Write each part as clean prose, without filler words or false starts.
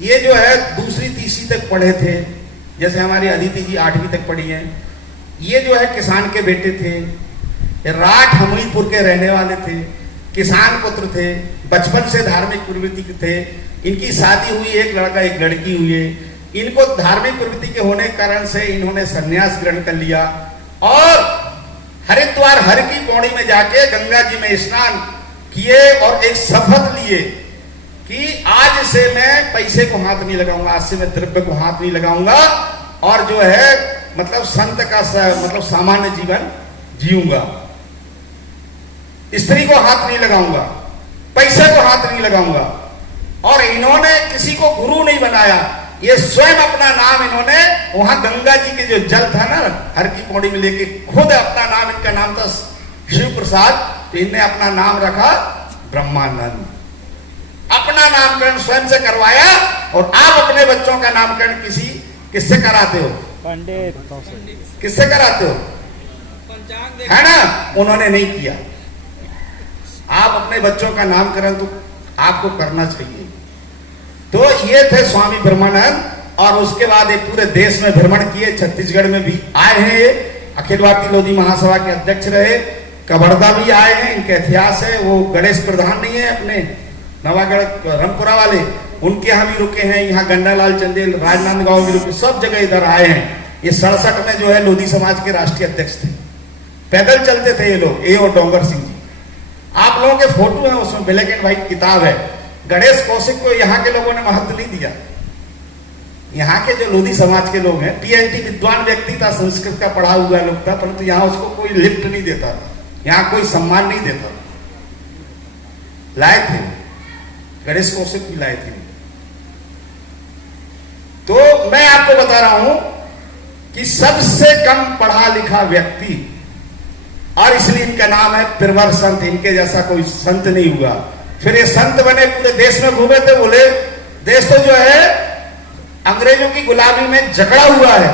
ये जो है दूसरी तीसरी तक पढ़े थे, जैसे हमारी अदिति जी 8वीं तक पढ़ी है। ये जो है किसान के बेटे थे, राठ हमीरपुर के रहने वाले थे, किसान पुत्र थे, बचपन से धार्मिक प्रवृत्ति के थे। इनकी शादी हुई, एक लड़का एक लड़की हुई है। इनको धार्मिक प्रवृत्ति के होने के कारण से इन्होंने संन्यास ग्रहण कर लिया और हरिद्वार हर की पौड़ी में जाके गंगा जी में स्नान किए और एक शपथ लिए कि आज से मैं पैसे को हाथ नहीं लगाऊंगा, आज से मैं द्रव्य को हाथ नहीं लगाऊंगा और जो है मतलब संत का मतलब सामान्य जीवन जीऊंगा, स्त्री को हाथ नहीं लगाऊंगा, पैसे को हाथ नहीं लगाऊंगा। और इन्होंने किसी को गुरु नहीं बनाया, ये स्वयं अपना नाम इन्होंने वहां गंगा जी के जो जल था ना हर की पौड़ी में लेके खुद अपना नाम, इनका नाम था शिव प्रसाद, तो इनने अपना नाम रखा ब्रह्मानंद। अपना नामकरण स्वयं से करवाया। और आप अपने बच्चों का नामकरण किससे कराते हो? पंडित। किससे कराते हो? है ना? उन्होंने नहीं किया। आप अपने बच्चों का नामकरण तो आपको करना चाहिए। तो ये थे स्वामी ब्रह्मानंद। और उसके बाद एक पूरे देश में भ्रमण किए, छत्तीसगढ़ में भी आए हैं, ये अखिल भारतीय लोधी महासभा के अध्यक्ष रहे, कवर्धा भी आए हैं, इनके इतिहास है। वो गणेश प्रधान नहीं है अपने नवागढ़ रामपुरा वाले, उनके यहाँ भी रुके हैं, यहाँ गन्नालाल चंदेल राजनांदगांव भी रुके, सब जगह इधर आए हैं। ये 67 में जो है लोधी समाज के राष्ट्रीय अध्यक्ष थे। पैदल चलते थे ये लोग, ये और डोंगर सिंह जी। आप लोगों के फोटो है उसमें, ब्लैक एंड व्हाइट किताब है। गणेश कौशिक को यहाँ के लोगों ने महत्व नहीं दिया। यहाँ के जो लोधी समाज के लोग हैं, पीएचडी विद्वान व्यक्ति था, संस्कृत का पढ़ा हुआ लोग था, परंतु यहाँ उसको कोई लिफ्ट नहीं देता था, यहाँ कोई सम्मान नहीं देता। लाए थे गणेश कौशिक भी लाए थे। तो मैं आपको बता रहा हूं कि सबसे कम पढ़ा लिखा व्यक्ति, और इसलिए इनका नाम है प्रवर संत, इनके जैसा कोई संत नहीं हुआ। फिर ये संत बने, पूरे देश में घूमे थे, बोले देश तो जो है अंग्रेजों की गुलामी में जकड़ा हुआ है,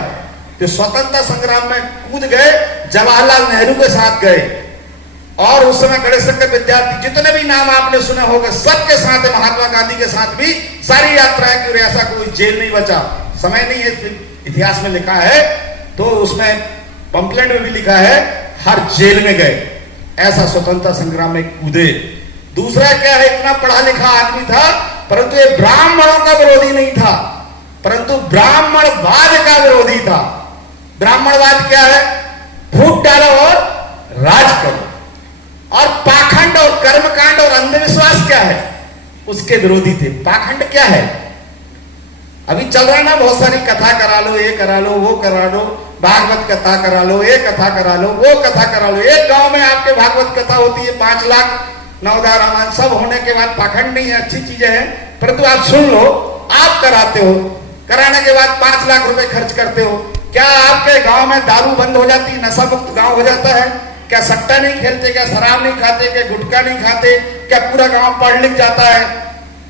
तो स्वतंत्रता संग्राम में कूद गए, जवाहरलाल नेहरू के साथ गए। और उस समय गणेश के विद्यार्थी जितने भी नाम आपने सुने होंगे सबके साथ, महात्मा गांधी के साथ भी सारी यात्राएं की, ऐसा कोई जेल नहीं बचा। समय नहीं है, इतिहास में लिखा है, तो उसमें पंपलेट में भी लिखा है हर जेल में गए, ऐसा स्वतंत्रता संग्राम में कूदे। दूसरा क्या है, इतना पढ़ा लिखा आदमी था, परंतु ये ब्राह्मणों का विरोधी नहीं था, परंतु ब्राह्मणवाद का विरोधी था। ब्राह्मणवाद क्या है? फूट डालो और राज करो। और पाखंड और कर्मकांड और अंधविश्वास क्या है? उसके विरोधी थे। पाखंड क्या है? अभी चल रहा है ना, बहुत सारी कथा करा लो, ये करा लो, वो करा लो, भागवत कथा करा लो, ये कथा करा लो, वो कथा करा लो। एक गांव में आपके भागवत कथा होती है, 5 लाख नवदा रामायण सब होने के बाद पाखंड नहीं है, अच्छी चीजें हैं, परंतु आप सुन लो, आप कराते हो, कराने के बाद 5 लाख रुपए खर्च करते हो। क्या आपके गांव में दारू बंद हो जाती है? नशा मुक्त गांव हो जाता है? क्या सट्टा नहीं खेलते? क्या शराब नहीं खाते? क्या गुटखा नहीं खाते? क्या पूरा गांव पढ़ लिख जाता है?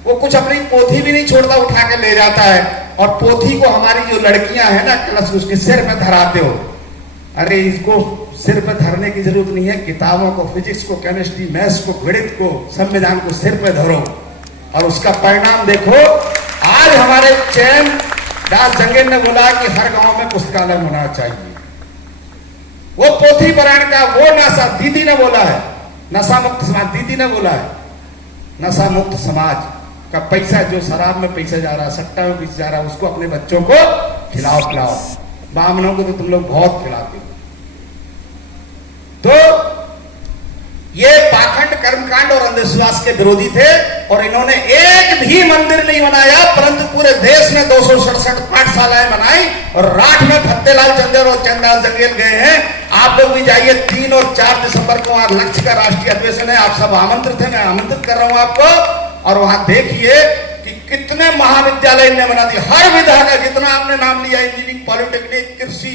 वो कुछ अपनी पोथी भी नहीं छोड़ता, उठा के ले जाता है। और पोथी को हमारी जो लड़कियां हैं ना, कलश उसके सिर पे धराते हो। अरे इसको सिर पे धरने की जरूरत नहीं है, किताबों को, फिजिक्स को, केमिस्ट्री, मैथ्स को, गणित को, संविधान को सिर पे धरो और उसका परिणाम देखो। आज हमारे चैन दास जंगेन ने बोला कि हर गांव में पुस्तकालय होना चाहिए। वो पोथी परायण का वो नशा, दीदी ने बोला है, नशा मुक्त समाज, दीदी ने बोला है, नशा मुक्त समाज का पैसा, जो शराब में पैसा जा रहा है, सट्टा में पैसा जा रहा है, उसको अपने बच्चों को खिलाओ पिलाओ। ब्राह्मणों को तो तुम लोग बहुत खिलाते हो। तो ये पाखंड, कर्मकांड और अंधविश्वास के विरोधी थे। और इन्होंने एक भी मंदिर नहीं बनाया, परंतु पूरे देश में 267 पाठशालाएं बनाई। और राठ में फत्तेलाल चंदेल और चंद्रलाल जंगेल गए हैं। आप लोग भी जाइए, 3 और 4 दिसंबर को वहां लक्ष्य का राष्ट्रीय अधिवेशन है, आप सब आमंत्रित हैं, मैं आमंत्रित कर रहा हूं आपको। और वहां देखिए कि कितने महाविद्यालय इन्होंने बना दिए, हर विधा का जितना आपने नाम लिया, इंजीनियरिंग, पॉलिटेक्निक, कृषि,